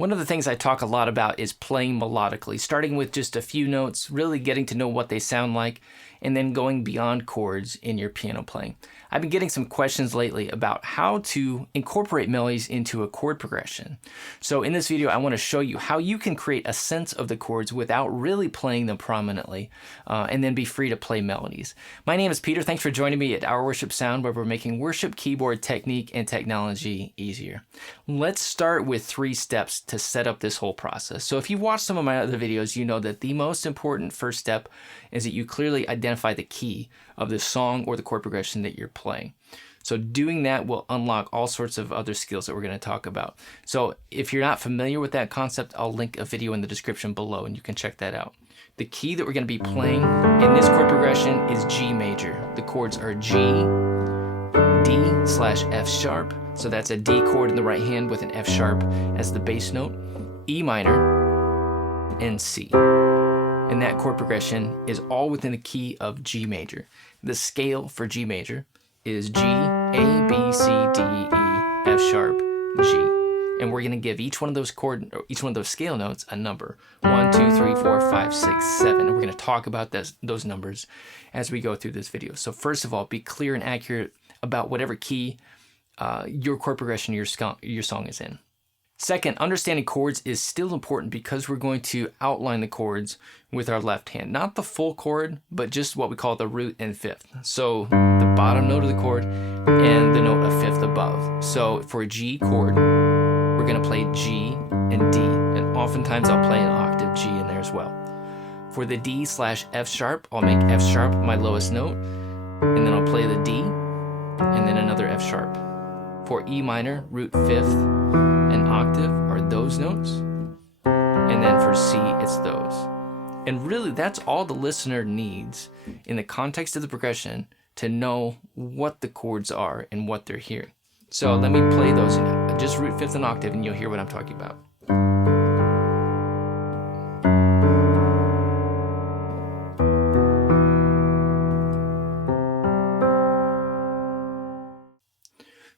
One of the things I talk a lot about is playing melodically, starting with just a few notes, really getting to know what they sound like, and then going beyond chords in your piano playing. I've been getting some questions lately about how to incorporate melodies into a chord progression. So in this video, I want to show you how you can create a sense of the chords without really playing them prominently, and then be free to play melodies. My name is Peter. Thanks for joining me at Our Worship Sound, where we're making worship keyboard technique and technology easier. Let's start with 3 steps to set up this whole process. So if you've watched some of my other videos, you know that the most important first step is that you clearly identify the key of the song or the chord progression that you're playing. So doing that will unlock all sorts of other skills that we're going to talk about. So if you're not familiar with that concept, I'll link a video in the description below and you can check that out. The key that we're going to be playing in this chord progression is G major. The chords are G, D/F sharp. So that's a D chord in the right hand with an F sharp as the bass note, E minor, and C. And that chord progression is all within the key of G major. The scale for G major is G, A, B, C, D, E, F sharp, G. And we're going to give each one of those scale notes a number. 1, 2, 3, 4, 5, 6, 7. And we're going to talk about those numbers as we go through this video. So first of all, be clear and accurate about whatever key your chord progression, your song is in. Second, understanding chords is still important because we're going to outline the chords with our left hand. Not the full chord, but just what we call the root and fifth. So the bottom note of the chord and the note a fifth above. So for a G chord, we're going to play G and D. And oftentimes I'll play an octave G in there as well. For the D/F sharp, I'll make F sharp my lowest note. And then I'll play the D and then another F sharp. For E minor, root fifth, and octave are those notes, and then for C it's those. And really that's all the listener needs in the context of the progression to know what the chords are and what they're hearing. So let me play those in just root fifth and octave and you'll hear what I'm talking about.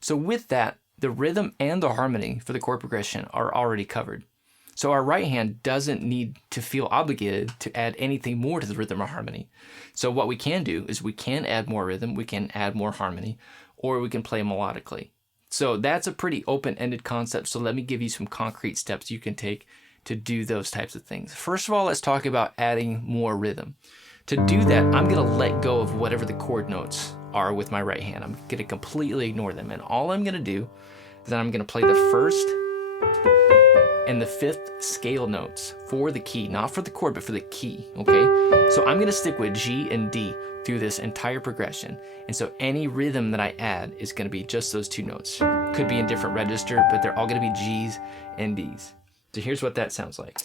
So with that, the rhythm and the harmony for the chord progression are already covered. So our right hand doesn't need to feel obligated to add anything more to the rhythm or harmony. So what we can do is we can add more rhythm, we can add more harmony, or we can play melodically. So that's a pretty open-ended concept. So let me give you some concrete steps you can take to do those types of things. First of all, let's talk about adding more rhythm. To do that, I'm going to let go of whatever the chord notes are with my right hand. I'm going to completely ignore them. And all I'm going to do is that I'm going to play the first and the fifth scale notes for the key, not for the chord, but for the key, okay? So I'm going to stick with G and D through this entire progression. And so any rhythm that I add is going to be just those 2 notes. Could be in different register, but they're all going to be G's and D's. So here's what that sounds like.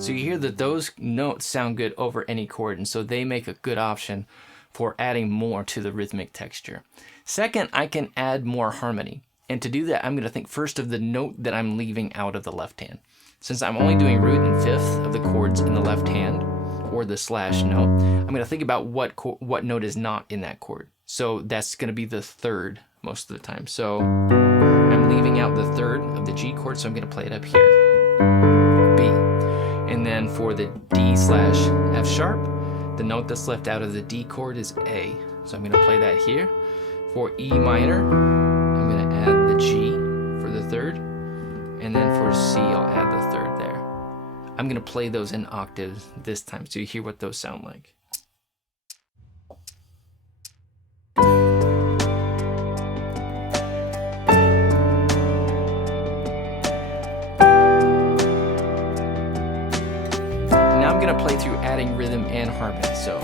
So you hear that those notes sound good over any chord, and so they make a good option for adding more to the rhythmic texture. Second, I can add more harmony. And to do that, I'm going to think first of the note that I'm leaving out of the left hand. Since I'm only doing root and fifth of the chords in the left hand, or the slash note, I'm going to think about what note is not in that chord. So that's going to be the third most of the time. So I'm leaving out the third of the G chord, so I'm going to play it up here. B. And then for the D/F sharp, the note that's left out of the D chord is A. So I'm going to play that here. For E minor, I'm going to add the G for the third. And then for C, I'll add the third there. I'm going to play those in octaves this time so you hear what those sound like. I'm going to play through adding rhythm and harmony. So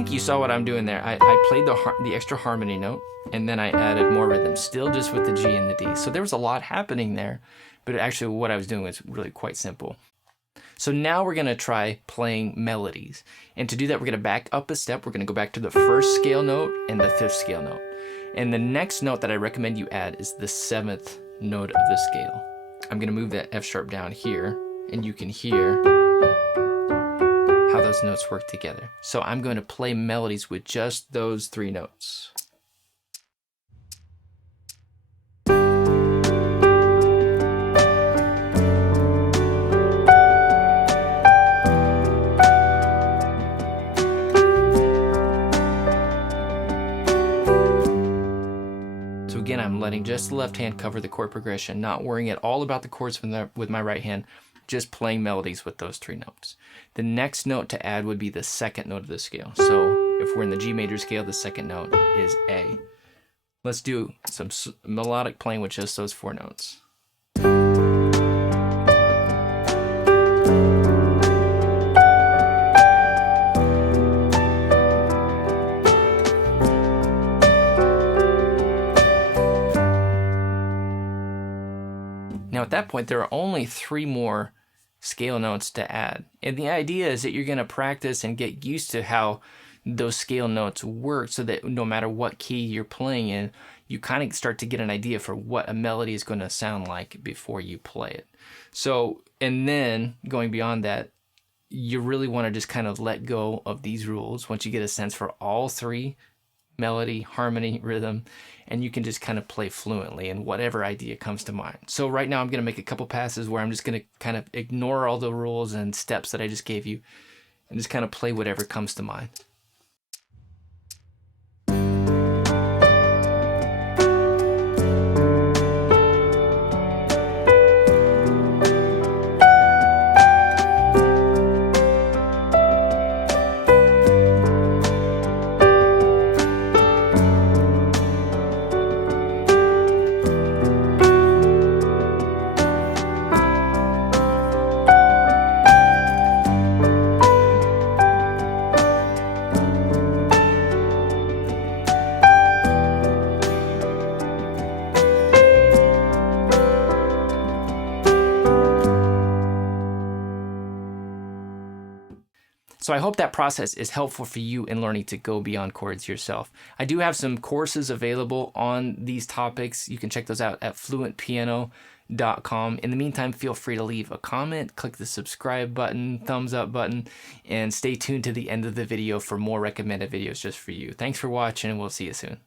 think you saw what I'm doing there. I played the extra harmony note, and then I added more rhythm, still just with the G and the D. So there was a lot happening there, but actually what I was doing was really quite simple. So now we're gonna try playing melodies. And to do that, we're gonna back up a step. We're gonna go back to the first scale note and the fifth scale note. And the next note that I recommend you add is the seventh note of the scale. I'm gonna move that F sharp down here, and you can hear how those notes work together. So I'm going to play melodies with just those three notes. So again, I'm letting just the left hand cover the chord progression, not worrying at all about the chords with my right hand, just playing melodies with those three notes. The next note to add would be the second note of the scale. So if we're in the G major scale, the second note is A. Let's do some melodic playing with just those four notes. Now at that point, there are only three more scale notes to add. And the idea is that you're going to practice and get used to how those scale notes work, so that no matter what key you're playing in, you kind of start to get an idea for what a melody is going to sound like before you play it. So, and then going beyond that, you really want to just kind of let go of these rules once you get a sense for all three: melody, harmony, rhythm, and you can just kind of play fluently and whatever idea comes to mind. So right now I'm going to make a couple passes where I'm just going to kind of ignore all the rules and steps that I just gave you and just kind of play whatever comes to mind. So I hope that process is helpful for you in learning to go beyond chords yourself. I do have some courses available on these topics. You can check those out at fluentpiano.com. In the meantime, feel free to leave a comment, click the subscribe button, thumbs up button, and stay tuned to the end of the video for more recommended videos just for you. Thanks for watching, and we'll see you soon.